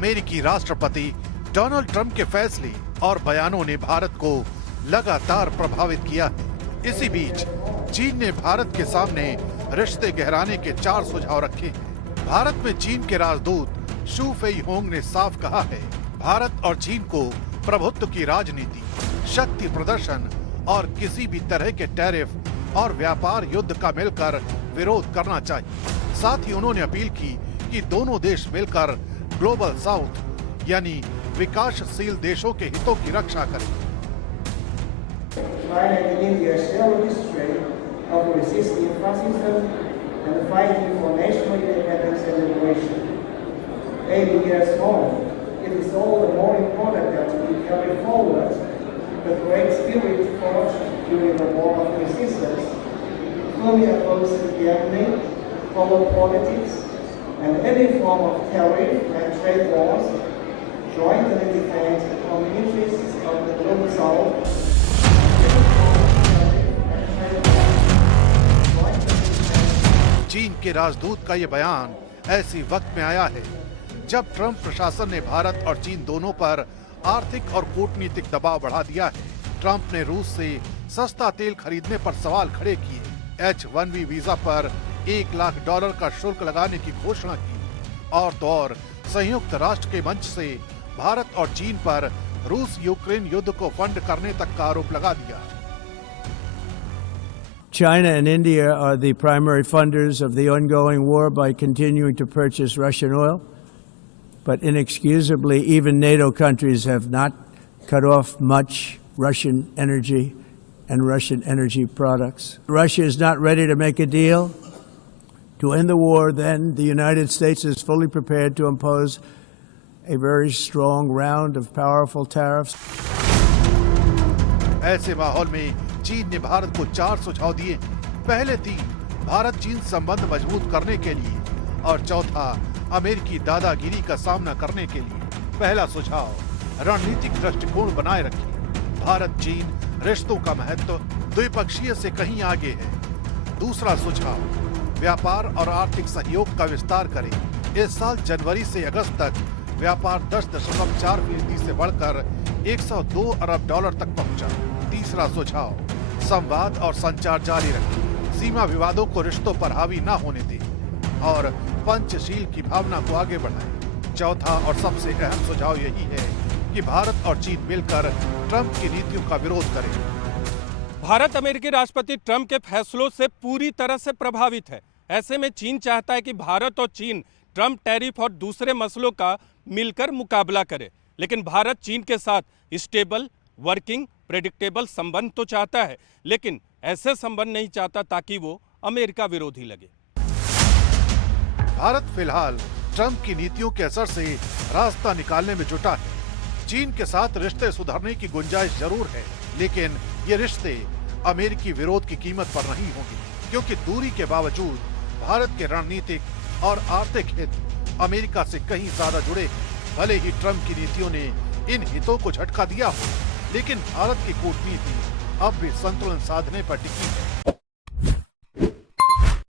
अमेरिकी राष्ट्रपति Donald Trump के फैसले और बयानों ने भारत को लगातार प्रभावित किया है। इसी बीच चीन ने भारत के सामने रिश्ते गहराने के 4 सुझाव रखे हैं। भारत में चीन के राजदूत शू फेई होंग ने साफ कहा है, भारत और चीन को प्रभुत्व की राजनीति, शक्ति प्रदर्शन और किसी भी तरह के टैरिफ और व्यापार युद्ध का मिलकर विरोध करना चाहिए। साथ ही उन्होंने अपील की कि दोनों देश मिलकर ग्लोबल साउथ यानी विकासशील देशों के हितों की रक्षा करें। China and India share a history of resisting fascism and fighting for national independence and liberation. 80 years on, it is all the more important that we carry forward the great spirit forged during the War of Resistance, firmly opposing gambling, power politics, and any form of tariff and trade wars, jointly defend the common interests of the global South. चीन के राजदूत का ये बयान ऐसी वक्त में आया है जब ट्रंप प्रशासन ने भारत और चीन दोनों पर आर्थिक और कूटनीतिक दबाव बढ़ा दिया है। ट्रंप ने रूस से सस्ता तेल खरीदने पर सवाल खड़े किए, H-1B वीजा पर $1 लाख का शुल्क लगाने की घोषणा की और तो और संयुक्त राष्ट्र के मंच से भारत और चीन पर रूस यूक्रेन युद्ध को फंड करने तक का आरोप लगा दिया। China and India are the primary funders of the ongoing war by continuing to purchase Russian oil. But inexcusably, even NATO countries have not cut off much Russian energy and Russian energy products. Russia is not ready to make a deal to end the war. Then the United States is fully prepared to impose a very strong round of powerful tariffs. ऐसे माहौल में चीन ने भारत को 4 सुझाव दिए। पहले 3 भारत चीन संबंध मजबूत करने के लिए और चौथा अमेरिकी दादागिरी का सामना करने के लिए। पहला सुझाव, रणनीतिक दृष्टिकोण बनाए रखें। भारत चीन रिश्तों का महत्व द्विपक्षीय से कहीं आगे है। दूसरा सुझाव, व्यापार और आर्थिक सहयोग का विस्तार करें। इस साल जनवरी से अगस्त तक व्यापार 10.4% से बढ़कर $102 अरब तक पहुंचा। तीसरा सुझाव, संवाद और संचार जारी रखें, सीमा विवादों को रिश्तों पर हावी न होने दें और पंचशील की भावना को आगे बढ़ाएं। चौथा और सबसे अहम सुझाव यही है कि भारत और चीन मिलकर ट्रंप की नीतियों का विरोध करें। भारत अमेरिकी राष्ट्रपति ट्रंप के फैसलों से पूरी तरह से प्रभावित है। ऐसे में चीन चाहता है कि भारत और चीन ट्रंप टैरिफ और दूसरे मसलों का मिलकर मुकाबला करे, लेकिन भारत चीन के साथ स्टेबल, वर्किंग, प्रेडिक्टेबल संबंध तो चाहता है, लेकिन ऐसे संबंध नहीं चाहता ताकि वो अमेरिका विरोधी लगे। भारत फिलहाल ट्रंप की नीतियों के असर से रास्ता निकालने में जुटा है। चीन के साथ रिश्ते सुधरने की गुंजाइश जरूर है, लेकिन ये रिश्ते अमेरिकी विरोध की कीमत पर नहीं होंगे, क्योंकि दूरी के बावजूद भारत के रणनीतिक और आर्थिक हित अमेरिका से कहीं ज्यादा जुड़े हैं। भले ही ट्रंप की नीतियों ने इन हितों को झटका दिया हो, लेकिन भारत की कूटनीति अब भी संतुलन साधने पर टिकी है।